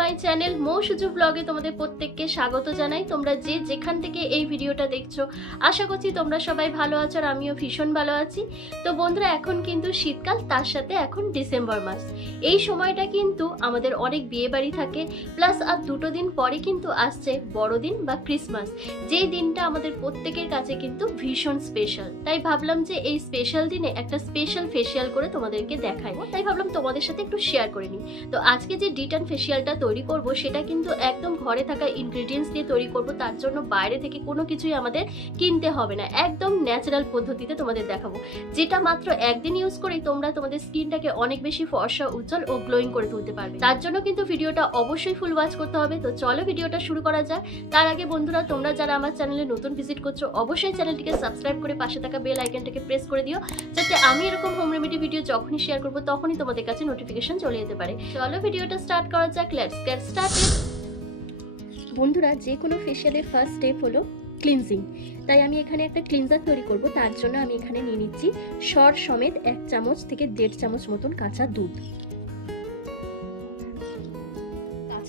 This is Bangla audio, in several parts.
মাই চ্যানেল মৌ সুজু ব্লগে তোমাদের প্রত্যেককে স্বাগত জানাই। তোমরা যে যেখান থেকে এই ভিডিওটা দেখছ, আশা করছি তোমরা সবাই ভালো আছো আর আমিও ভীষণ ভালো আছি। তো বন্ধুরা, এখন কিন্তু শীতকাল, তার সাথে এখন ডিসেম্বর মাস। এই সময়টা কিন্তু আমাদের অনেক বিয়ে বাড়ি থাকে, প্লাস আর দুটো দিন পরে কিন্তু আসছে বড়দিন বা ক্রিসমাস। যেই দিনটা আমাদের প্রত্যেকের কাছে কিন্তু ভীষণ স্পেশাল। তাই ভাবলাম যে এই স্পেশাল দিনে একটা স্পেশাল ফেসিয়াল করে তোমাদেরকে দেখাই। তাই ভাবলাম তোমাদের সাথে একটু শেয়ার করে নিই। তো আজকে যে ডিটান ফেসিয়ালটা তৈরি করব, সেটা কিন্তু একদম ঘরে থাকা ইনগ্রেডিয়েন্টস দিয়ে তৈরি করব, তার জন্য বাইরে থেকে কোনো কিছুই আমাদের কিনতে হবে না। একদম ন্যাচারাল পদ্ধতিতে তোমাদের দেখাবো। যেটা মাত্র একদিন ইউজ করেই তোমরা তোমাদের স্কিনটাকে অনেক বেশি ফর্সা, উজ্জ্বল ও গ্লোয়িং করে তুলতে পারবে। তার জন্য কিন্তু ভিডিওটা অবশ্যই ফুল ওয়াচ করতে হবে। তো চলো ভিডিওটা শুরু করা যাক। তার আগে বন্ধুরা, তোমরা যারা আমার চ্যানেলে নতুন ভিজিট করছ, অবশ্যই চ্যানেলটিকে সাবস্ক্রাইব করে পাশে থাকা বেল আইকনটাকে প্রেস করে দিও, যাতে আমি এরকম হোম রেমেডি ভিডিও যখনই শেয়ার করব, তখনই তোমাদের কাছে নোটিফিকেশন চলে যেতে পারে। চলো ভিডিওটা স্টার্ট করা যাক। লেটস গেট স্টার্টেড বন্ধুরা, যে কোনো ফেশিয়ালের ফার্স্ট স্টেপ হলো ক্লিনজিং তাই আমি এখানে একটা ক্লিনজার তৈরি করব, তার জন্য আমি এখানে নিয়ে নিচ্ছি সর সমেত এক চামচ থেকে দেড় চামচ মতন কাঁচা দুধ।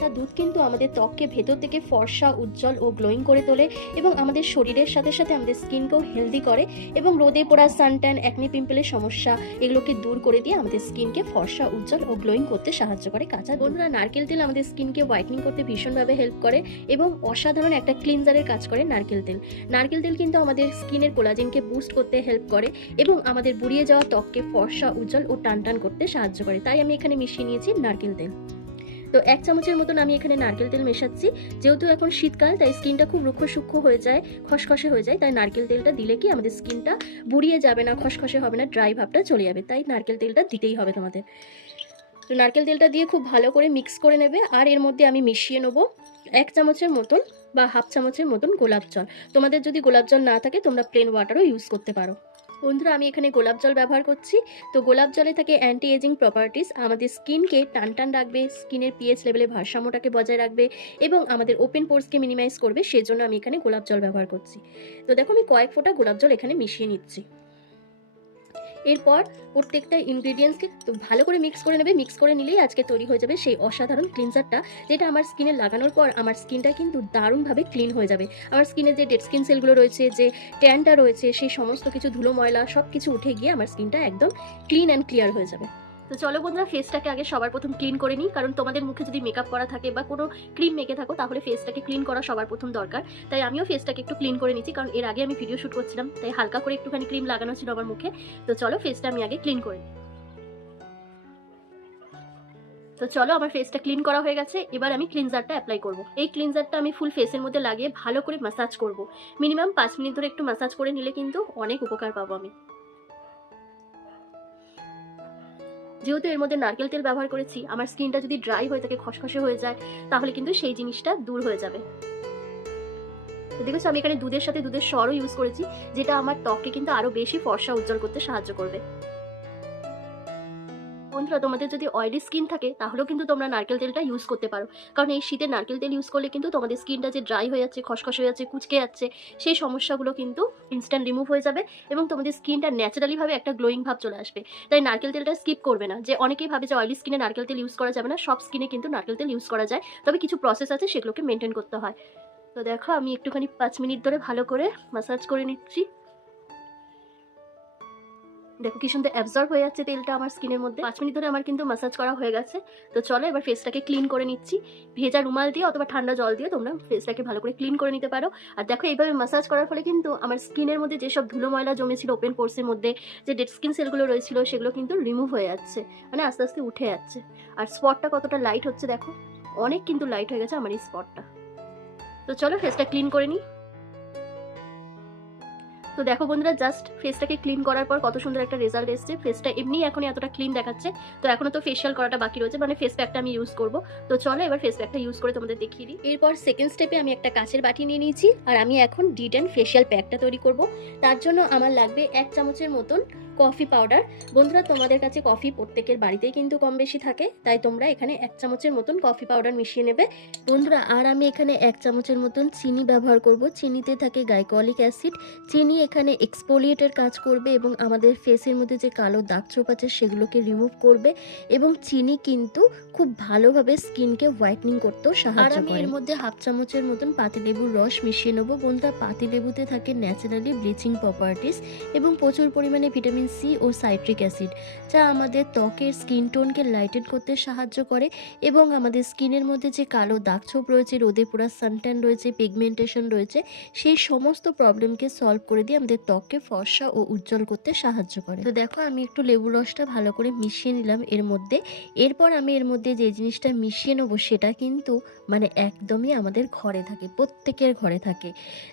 কাঁচা দুধ কিন্তু আমাদের ত্বককে ভেতর থেকে ফর্সা, উজ্জ্বল ও গ্লোয়িং করে তোলে এবং আমাদের শরীরের সাথে সাথে আমাদের স্কিনকেও হেলদি করে এবং রোদে পোড়া সানট্যান অ্যাকনি পিম্পলের সমস্যা এগুলোকে দূর করে দিয়ে আমাদের স্কিনকে ফর্সা, উজ্জ্বল ও গ্লোয়িং করতে সাহায্য করে কাঁচা বন্ধুরা, নারকেল তেল আমাদের স্কিনকে হোয়াইটনিং করতে ভীষণভাবে হেল্প করে এবং অসাধারণ একটা ক্লিনজারের কাজ করে নারকেল তেল। নারকেল তেল কিন্তু আমাদের স্কিনের কোলাজেনকে বুস্ট করতে হেল্প করে এবং আমাদের বুড়িয়ে যাওয়া ত্বককে ফর্সা, উজ্জ্বল ও টান টান করতে সাহায্য করে। তাই আমি এখানে মিশিয়ে নিয়েছি নারকেল তেল। তো এক চামচের মতন আমি এখানে নারকেল তেল মেশাচ্ছি। যেহেতু এখন শীতকাল, তাই স্কিনটা খুব রুক্ষ সূক্ষ্ম হয়ে যায়, খসখসে হয়ে যায়, তাই নারকেল তেলটা দিলে কি আমাদের স্কিনটা বুড়িয়ে যাবে না, খসখসে হবে না ড্রাই ভাবটা চলে যাবে, তাই নারকেল তেলটা দিতেই হবে তোমাদের। তো নারকেল তেলটা দিয়ে খুব ভালো করে মিক্স করে নেবে, আর এর মধ্যে আমি মিশিয়ে নেব এক চামচের মতন বা হাফ চামচের মতন গোলাপ জল। তোমাদের যদি গোলাপ জল না থাকে, তোমরা প্লেন ওয়াটারও ইউজ করতে পারো। বন্ধুরা, আমি এখানে গোলাপ জল ব্যবহার করছি। তো গোলাপ জলে থাকে অ্যান্টি এজিং প্রপার্টিস আমাদের স্কিনকে টান টান রাখবে, স্কিনের পিএইচ লেভেলে ভারসাম্যটাকে বজায় রাখবে এবং আমাদের ওপেন পোর্সকে মিনিমাইজ করবে। সেজন্য আমি এখানে গোলাপ জল ব্যবহার করছি। তো দেখো, আমি কয়েক ফোঁটা গোলাপ জল এখানে মিশিয়ে নিচ্ছি। এরপর প্রত্যেকটা ইনগ্রিডিয়েন্টসকে ভালো করে মিক্স করে নেবে মিক্স করে নিলেই আজকে তৈরি হয়ে যাবে সেই অসাধারণ ক্লিনজারটা যেটা আমার স্কিনে লাগানোর পর আমার স্কিনটা কিন্তু দারুণভাবে ক্লিন হয়ে যাবে। আমার স্কিনে যে ডেড স্কিন সেলগুলো রয়েছে, যে ট্যানটা রয়েছে, সেই সমস্ত কিছু ধুলো, ময়লা সব কিছু উঠে গিয়ে আমার স্কিনটা একদম ক্লিন অ্যান্ড ক্লিয়ার হয়ে যাবে। তো চলো বন্ধুরা ফেসটাকে আগে সবার প্রথম ক্লিন করে নিই। কারণ তোমাদের মুখে যদি মেকআপ করা থাকে বা কোনো ক্রিম মেখে থাকো, তাহলে ফেসটাকে ক্লিন করা সবার প্রথম দরকার। তাই আমিও ফেসটাকে একটু ক্লিন করে নিচ্ছি, কারণ এর আগে আমি ভিডিও শ্যুট করছিলাম, তাই হালকা করে একটুখানি ক্রিম লাগানো ছিল আমার মুখে। তো চলো ফেসটা আমি আগে ক্লিন করে নিই। তো চলো, আমার ফেসটা ক্লিন করা হয়ে গেছে। এবার আমি ক্লিনজারটা অ্যাপ্লাই করব। এই ক্লিনজারটা আমি ফুল ফেসের মধ্যে লাগিয়ে ভালো করে ম্যাসাজ করব। মিনিমাম পাঁচ মিনিট ধরে একটু ম্যাসাজ করে নিলে কিন্তু অনেক উপকার পাবো আমি। যেহেতু এর মধ্যে নারকেল তেল ব্যবহার করেছি, আমার স্কিনটা যদি ড্রাই হয়ে থাকে, খসখসে হয়ে যায়, তাহলে কিন্তু সেই জিনিসটা দূর হয়ে যাবে। দেখেছ, আমি এখানে দুধের সাথে দুধের সরও ইউজ করেছি, যেটা আমার ত্বককে কিন্তু আরও বেশি ফর্সা উজ্জ্বল করতে সাহায্য করবে। বন্ধুরা, তোমাদের যদি অয়েলি স্কিন থাকে, তাহলেও কিন্তু তোমরা নারকেল তেলটা ইউজ করতে পারো। কারণ এই শীতে নারকেল তেল ইউজ করলে কিন্তু তোমাদের স্কিনটা যে ড্রাই হয়ে যাচ্ছে, খসখস হয়ে যাচ্ছে, কুচকে যাচ্ছে, সেই সমস্যাগুলো কিন্তু ইনস্ট্যান্ট রিমুভ হয়ে যাবে এবং তোমাদের স্কিনটা ন্যাচারালিভাবে একটা গ্লোয়িং ভাব চলে আসবে। তাই নারকেল তেলটা স্কিপ করবে না। যে অনেকেই ভাবে যে অয়েলি স্কিনে নারকেল তেল ইউজ করা যাবে না, সব স্কিনে কিন্তু নারকেল তেল ইউজ করা যায়। তবে কিছু প্রসেস আছে, সেগুলোকে মেনটেন করতে হয়। তো দেখো, আমি একটুখানি পাঁচ মিনিট ধরে ভালো করে মাসাজ করে নিচ্ছি। দেখো কি সুন্দর অ্যাবজর্ব হয়ে যাচ্ছে তেলটা আমার স্কিনের মধ্যে। পাঁচ মিনিট ধরে আমার কিন্তু মাসাজ করা হয়ে গেছে। তো চলো এবার ফেসটাকে ক্লিন করে নিচ্ছি। ভেজা রুমাল দিয়ে অথবা ঠান্ডা জল দিয়ে তোমরা ফেসটাকে ভালো করে ক্লিন করে নিতে পারো। আর দেখো এইভাবে মাসাজ করার ফলে কিন্তু আমার স্কিনের মধ্যে যেসব ধুলো ময়লা জমেছিল ওপেন পোর্সের মধ্যে, যে ডেড স্কিন সেলগুলো রয়েছিল, সেগুলো কিন্তু রিমুভ হয়ে যাচ্ছে। মানে আস্তে আস্তে উঠে যাচ্ছে। আর স্পটটা কতটা লাইট হচ্ছে দেখো, অনেক কিন্তু লাইট হয়ে গেছে আমার এই স্পটটা তো চলো ফেসটা ক্লিন করে নিই। তো দেখো বন্ধুরা জাস্ট ফেসটাকে ক্লিন করার পর কত সুন্দর একটা রেজাল্ট এসছে। ফেসটা এমনি এখন এতটা ক্লিন দেখাচ্ছে। তো এখনও তো ফেশিয়াল করাটা বাকি রয়েছে মানে ফেস প্যাকটা আমি ইউজ করব। তো চলো এবার ফেস প্যাকটা ইউজ করে তোমাদের দেখিয়ে দিই। এরপর সেকেন্ড স্টেপে আমি একটা কাঁচের বাটি নিয়ে নিয়েছি, আর আমি এখন ডিট অ্যান্ড ফেশিয়াল প্যাকটা তৈরি করব। তার জন্য আমার লাগবে এক চামচের মতন কফি পাউডার বন্ধুরা তোমাদের কাছে কফি প্রত্যেকের বাড়িতেই কিন্তু কম বেশি থাকে তাই তোমরা এখানে এক চামচের মতন কফি পাউডার মিশিয়ে নেবে। বন্ধুরা আর আমি এখানে এক চামচের মতন চিনি ব্যবহার করব। চিনিতে থাকে গাইকলিক অ্যাসিড চিনি এখানে এক্সপোলিয়েটের কাজ করবে এবং আমাদের ফেসের মধ্যে যে কালো দাগ ছোপ আছে সেগুলোকে রিমুভ করবে এবং চিনি কিন্তু খুব ভালোভাবে স্কিনকে হোয়াইটনিং করতেও সাহায্য করে। এর মধ্যে হাফ চামচের মতন পাতিলেবুর রস মিশিয়ে নেব। বন্ধুরা পাতিলেবুতে থাকে ন্যাচারালি ব্লিচিং প্রপার্টিস এবং প্রচুর পরিমাণে ভিটামিন সি ও সাইট্রিক অ্যাসিড, যা আমাদের ত্বকের স্কিন টোনকে লাইটেন করতে সাহায্য করে এবং আমাদের স্কিনের মধ্যে যে কালো দাগ ছোপ রয়েছে, রোদে পোড়া সানট্যান রয়েছে, পিগমেন্টেশন রয়েছে, সেই সমস্ত প্রবলেমকে সলভ করে দিয়ে আমাদের ত্বককে ফর্সা ও উজ্জ্বল করতে সাহায্য করে। তো দেখো, আমি একটু লেবু রসটা ভালো করে মিশিয়ে নিলাম এর মধ্যে। এরপর আমি এর মধ্যে যে জিনিসটা মিশিয়ে নেব, সেটা কিন্তু মানে একদমই আমাদের ঘরে থাকে, প্রত্যেকের ঘরে থাকে।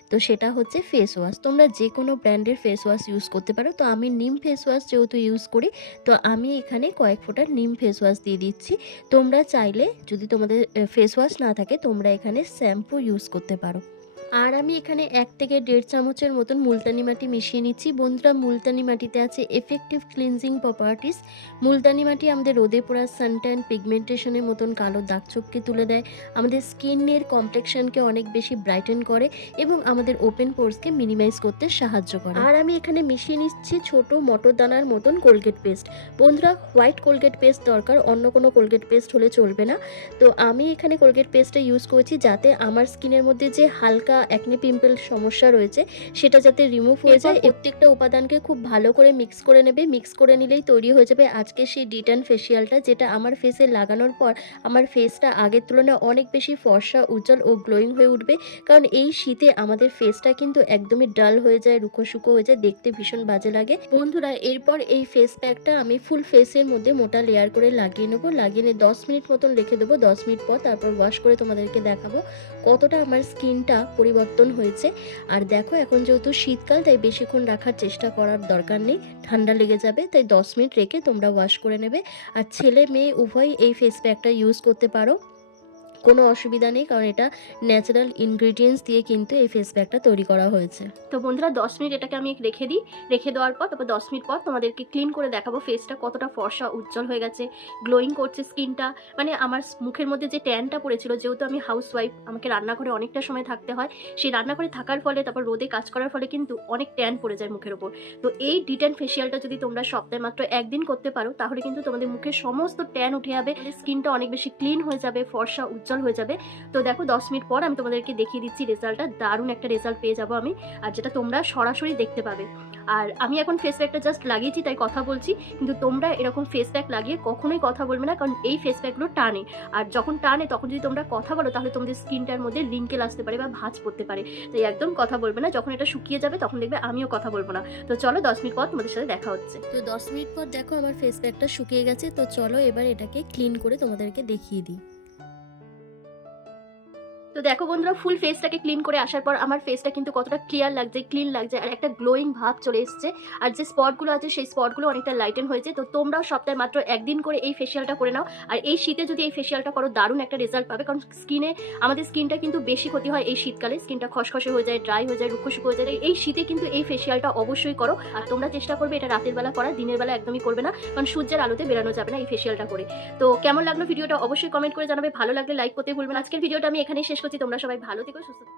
তো সেটা হচ্ছে ফেস ওয়াশ। তোমরা যে কোনো ব্র্যান্ডের ফেস ওয়াশ ইউজ করতে পারো। তো আমি নিম ফেস ওয়াশ যেহেতু ইউজ করি, তো আমি এখানে কয়েক ফোঁটা নিম ফেস ওয়াশ দিয়ে দিচ্ছি। তোমরা চাইলে যদি তোমাদের ফেস ওয়াশ না থাকে, তোমরা এখানে শ্যাম্পু ইউজ করতে পারো। আর আমি এখানে এক থেকে দেড় চামচের মতন মুলতানি মাটি মিশিয়ে নিচ্ছি। বন্ধুরা, মুলতানি মাটিতে আছে এফেক্টিভ ক্লিনজিং প্রপার্টিস মুলতানি মাটি আমাদের রোদে পোড়া সানট্যান পিগমেন্টেশনের মতন কালো দাগ ছোপকে তুলে দেয়। আমাদের স্কিনের কমপ্লেকশনকে অনেক বেশি ব্রাইটেন করে এবং আমাদের ওপেন পোর্সকে মিনিমাইজ করতে সাহায্য করে। আর আমি এখানে মিশিয়ে নিচ্ছি ছোট মটর দানার মতন কোলগেট পেস্ট বন্ধুরা হোয়াইট কোলগেট পেস্ট দরকার, অন্য কোনো কোলগেট পেস্ট হলে চলবে না। তো আমি এখানে কোলগেট পেস্টটা ইউজ করেছি যাতে আমার স্কিনের মধ্যে যে হালকা অ্যাকনে পিম্পল সমস্যা রয়েছে সেটা যাতে রিমুভ হয়ে যায় প্রত্যেকটা উপাদানকে খুব ভালো করে মিক্স করে নেবে মিক্স করে নিলেই তৈরি হয়ে যাবে আজকে সেই ডিটান ফেসিয়ালটা যেটা আমার ফেসে লাগানোর পর আমার ফেসটা আগের তুলনায় অনেক বেশি ফর্সা উজ্জ্বল ও গ্লোয়িং হয়ে উঠবে। কারণ এই শীতে আমাদের ফেসটা কিন্তু একদমই ডাল হয়ে যায় রুখো শুকো হয়ে যায় দেখতে ভীষণ বাজে লাগে। বন্ধুরা এরপর এই ফেস প্যাকটা আমি ফুল ফেসের মধ্যে মোটা লেয়ার করে লাগিয়ে নেব লাগিয়ে নিয়ে দশ মিনিট মতন রেখে দেবো দশ মিনিট পর তারপর ওয়াশ করে তোমাদেরকে দেখাবো কতটা আমার স্কিনটা পরিবর্তন হয়েছে। আর দেখো, এখন যেহেতু শীতকাল, তাই বেশিক্ষণ রাখার চেষ্টা করার দরকার নেই। ঠান্ডা লেগে যাবে, তাই দশ মিনিট রেখে তোমরা ওয়াশ করে নেবে। আর ছেলে, মেয়ে, উভয়ই এই ফেস প্যাকটা ইউজ করতে পারো। কোনো অসুবিধা নেই কারণ এটা ন্যাচারাল ইনগ্রিডিয়েন্টস দিয়ে কিন্তু এই ফেস প্যাকটা তৈরি করা হয়েছে। তো বন্ধুরা দশ মিনিট এটাকে আমি রেখে দিই। রেখে দেওয়ার পর তারপর দশ মিনিট পর তোমাদেরকে ক্লিন করে দেখাবো। ফেসটা কতটা ফর্সা উজ্জ্বল হয়ে গেছে গ্লোয়িং করছে স্কিনটা মানে আমার মুখের মধ্যে যে ট্যানটা পড়েছিল যেহেতু আমি হাউস ওয়াইফ আমাকে রান্নাঘরে অনেকটা সময় থাকতে হয়। সেই রান্নাঘরে থাকার ফলে তারপর রোদে কাজ করার ফলে কিন্তু অনেক ট্যান পড়ে যায় মুখের ওপর তো এই ডিটেন ফেসিয়ালটা যদি তোমরা সপ্তাহে মাত্র একদিন করতে পারো তাহলে কিন্তু তোমাদের মুখের সমস্ত ট্যান উঠে যাবে স্কিনটা অনেক বেশি ক্লিন হয়ে যাবে ফর্সা উজ্জ্বল হয়ে যাবে। তো দেখো, দশ মিনিট পর আমি তোমাদেরকে দেখিয়ে দিচ্ছি রেজাল্টটা। দারুণ একটা রেজাল্ট পেয়ে যাব আমি, আর যেটা তোমরা সরাসরি দেখতে পাবে। আর আমি এখন ফেস প্যাকটা জাস্ট লাগিয়েছি, তাই কথা বলছি। কিন্তু তোমরা এরকম ফেস প্যাক লাগিয়ে কখনোই কথা বলবে না, কারণ এই ফেস প্যাকগুলো টানে। আর যখন টানে, তখন যদি তোমরা কথা বলো, তাহলে তোমাদের স্কিনটার মধ্যে লিঙ্কেল আসতে পারে বা ভাঁজ পড়তে পারে। তাই একদম কথা বলবে না। যখন এটা শুকিয়ে যাবে, তখন দেখবে আমিও কথা বলব না। তো চলো, দশ মিনিট পর তোমাদের সাথে দেখা হচ্ছে। তো দশ মিনিট পর দেখো, আমার ফেস প্যাকটা শুকিয়ে গেছে। তো চলো, এবার এটাকে ক্লিন করে তোমাদেরকে দেখিয়ে দিই। তো দেখো বন্ধুরা ফুল ফেসটাকে ক্লিন করে আসার পর আমার ফেসটা কিন্তু কতটা ক্লিয়ার লাগছে ক্লিন লাগছে আর একটা গ্লোয়িং ভাব চলে এসছে। আর যে স্পটগুলো আছে, সেই স্পটগুলো অনেকটা লাইটেন হয়েছে। তো তোমরাও সপ্তাহে মাত্র একদিন করে এই ফেসিয়ালটা করে নাও। আর এই শীতে যদি এই ফেসিয়ালটা করো, দারুণ একটা রেজাল্ট পাবে। কারণ স্কিনে আমাদের স্কিনটা কিন্তু বেশি ক্ষতি হয় এই শীতকালে। স্কিনটা খসখসে হয়ে যায় ড্রাই হয়ে যায়, রুক্ষ হয়ে যায়। এই শীতে কিন্তু এই ফেসিয়ালটা অবশ্যই করো। আর তোমরা চেষ্টা করবে এটা রাতের বেলা করা দিনের বেলা একদমই করবে না। কারণ সূর্যের আলোতে বেরানো যাবে না এই ফেসিয়ালটা করে। তো কেমন লাগল ভিডিওটা অবশ্যই কমেন্ট করে জানাবে। ভালো লাগলে লাইক করতে ভুলবে না। আজকের ভিডিওটা আমি এখানেই শেষ করছি তোমরা সবাই ভালো থেকো সুস্থ থেকো।